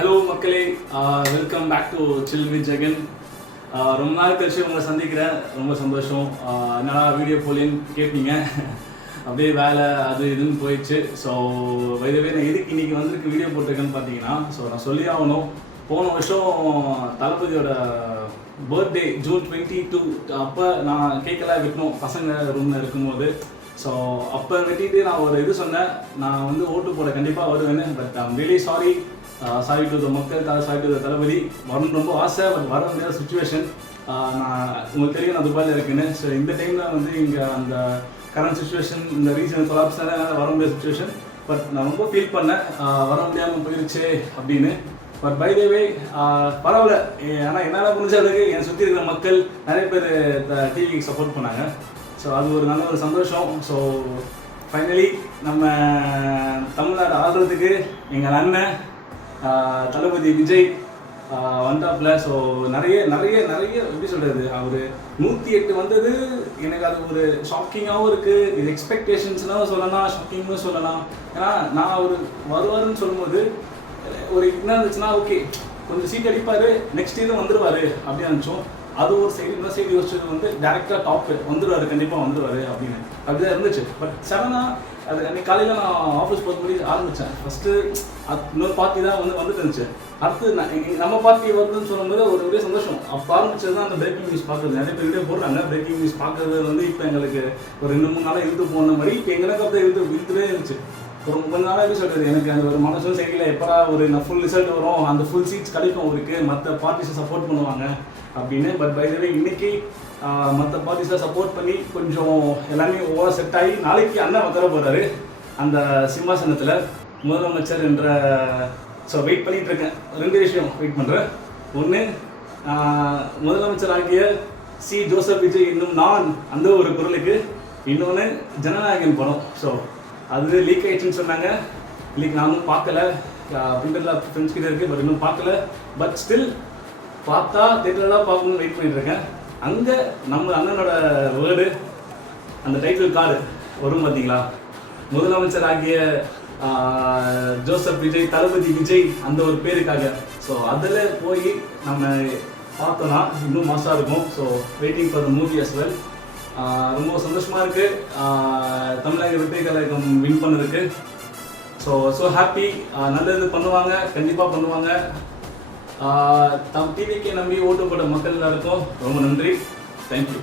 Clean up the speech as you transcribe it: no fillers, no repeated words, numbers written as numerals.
Hello மக்களே, welcome back to chill with Jagan. ரொம்ப நாள் கழிச்சு உங்களை சந்திக்கிறேன், ரொம்ப சந்தோஷம். என்னடா வீடியோ போலேன்னு கேட்பீங்க. அப்படியே வேலை அது இதுன்னு போயிடுச்சு. ஸோ வைதவே நான் எதுக்கு இன்றைக்கி வந்திருக்கு வீடியோ போட்டிருக்கேன்னு பார்த்தீங்கன்னா, ஸோ நான் சொல்லி ஆகணும். போன வருஷம் தளபதியோட பர்த்டே ஜூன் 22 அப்போ நான் கேட்கலாம் வெட்டணும் பசங்க ரூமில் இருக்கும்போது. ஸோ அப்போ வெட்டிட்டு நான் ஒரு இது சொன்னேன், நான் வந்து ஓட்டு போட கண்டிப்பாக வருவேன்னு. But I'm really sorry to the மக்களுக்காக, சாரி டு த தளபதி. வரணும் ரொம்ப ஆசை, பட் வர முடியாத சுச்சுவேஷன். நான் உங்களுக்கு தெரியும் நான் துபாயில் இருக்குன்னு. ஸோ இந்த டைமில் வந்து இங்கே அந்த கரண்ட் சுச்சுவேஷன், இந்த ரீசன் கொலாப்ஸ்னால வர முடியாத சுச்சுவேஷன். பட் நான் ரொம்ப ஃபீல் பண்ணேன், வர முடியாமல் போயிடுச்சு அப்படின்னு. பட் பை த வே பரவாயில்ல, ஆனால் என்னால் முடிஞ்ச அளவுக்கு என் சுற்றி இருக்கிற மக்கள் நிறைய பேர் டிவிக்கு சப்போர்ட் பண்ணாங்க. ஸோ அது ஒரு நல்ல ஒரு சந்தோஷம். ஸோ ஃபைனலி நம்ம தமிழ்நாடு ஆடுறதுக்கு எங்கள் அண்ணன் தளபதி விஜய் வந்தாப்புல. ஸோ நிறைய நிறைய நிறைய எப்படி சொல்கிறது, அவர் 108 வந்தது எனக்கு அது ஒரு ஷாக்கிங்காகவும் இருக்குது. இது எக்ஸ்பெக்டேஷன்ஸ்னாலும் சொல்லலாம், ஷாக்கிங்கும் சொல்லலாம். ஏன்னா நான் அவர் வருவாருன்னு சொல்லும்போது ஒரு என்ன இருந்துச்சுன்னா, ஓகே கொஞ்சம் சீட் அடிப்பார், நெக்ஸ்ட் இது வந்துடுவார் அப்படின்னு நினச்சோம். அது ஒரு சைடு, இன்னொரு சைடு யோசிச்சது வந்து டேரெக்டாக டாப் வந்துடுவார், கண்டிப்பாக வந்துடுவார் அப்படின்னு அப்படிதான் இருந்துச்சு. பட் சடனாக அது அன்றைக்கி காலையில் நான் ஆஃபீஸ் போகிற முடி ஆரம்பித்தேன். ஃபஸ்ட்டு இன்னொரு பார்ட்டி தான் வந்துட்டு இருந்துச்சு. அடுத்து நம்ம பார்ட்டி வருதுன்னு சொல்லும்போது ஒரு ஒரே சந்தோஷம். அப்போ ஆரம்பிச்சது தான் அந்த பிரேக்கிங் நியூஸ் பார்க்குறது. நிறைய பேர் வீடியோ போடுறாங்க. பிரேக்கிங் நியூஸ் பார்க்குறது வந்து இப்போ எங்களுக்கு ஒரு 2-3 நாளாக இழுத்து போன மாதிரி இப்போ எங்களுக்கு அப்போ இழுத்துட்டே இருந்துச்சு. ஒரு கொஞ்ச நாளாக எப்படி சொல்கிறது, எனக்கு அந்த ஒரு மனசும் சரியில்லை. எப்போ ஒரு ஃபுல் ரிசல்ட் வரும், அந்த ஃபுல் சீட்ஸ் கிடைக்கும் அவருக்கு, மற்ற பார்ட்டிஸை சப்போர்ட் பண்ணுவாங்க அப்படின்னு. பட் பை த வே இன்னைக்கு மற்ற பார்ட்டிஸை சப்போர்ட் பண்ணி கொஞ்சம் எல்லாமே ஓவர் செட் ஆகி நாளைக்கு அண்ணன் உட்கார போகிறாரு அந்த சிம்மாசனத்தில் முதலமைச்சர் என்ற. ஸோ வெயிட் பண்ணிகிட்டு இருக்கேன். 2 விஷயம் வெயிட் பண்ணுறேன். ஒன்று, முதலமைச்சர் ஆகிய சி ஜோசப் விஜய் இன்னும் நான் அந்த ஒரு குரலுக்கு. இன்னொன்று ஜனநாயகன் படம். ஸோ அது லீக் ஆகிடுச்சுன்னு சொன்னாங்க. லீக் நானும் பார்க்கல, பிரிண்டரில் ஃப்ரெண்ட்ஸ் கிட்டே இருக்குது, பட் இன்னும் பார்க்கல. பட் ஸ்டில் பார்த்தா தேட்டரெல்லாம் பார்க்கணும்னு வெயிட் பண்ணிட்டுருக்கேன். அங்கே நம்ம அண்ணனோட வேர்டு, அந்த டைட்டில் கார்டு வரும் பார்த்தீங்களா, முதலமைச்சர் ஆகிய ஜோசப் விஜய், தளபதி விஜய், அந்த ஒரு பேருக்காக. ஸோ அதில் போய் நம்ம பார்த்தோன்னா இன்னும் மாசாக இருக்கும். So waiting for the movie as well. ரொம்ப சந்தோஷமாக இருக்குது தமிழக வெற்றி கழகம் வின் பண்ணதுக்கு. So happy. நல்லது பண்ணுவாங்க, கண்டிப்பாக பண்ணுவாங்க. டிவிக்கு நம்பி ஓட்டு போட்ட மக்கள் எல்லாருக்கும் ரொம்ப நன்றி. தேங்க்யூ.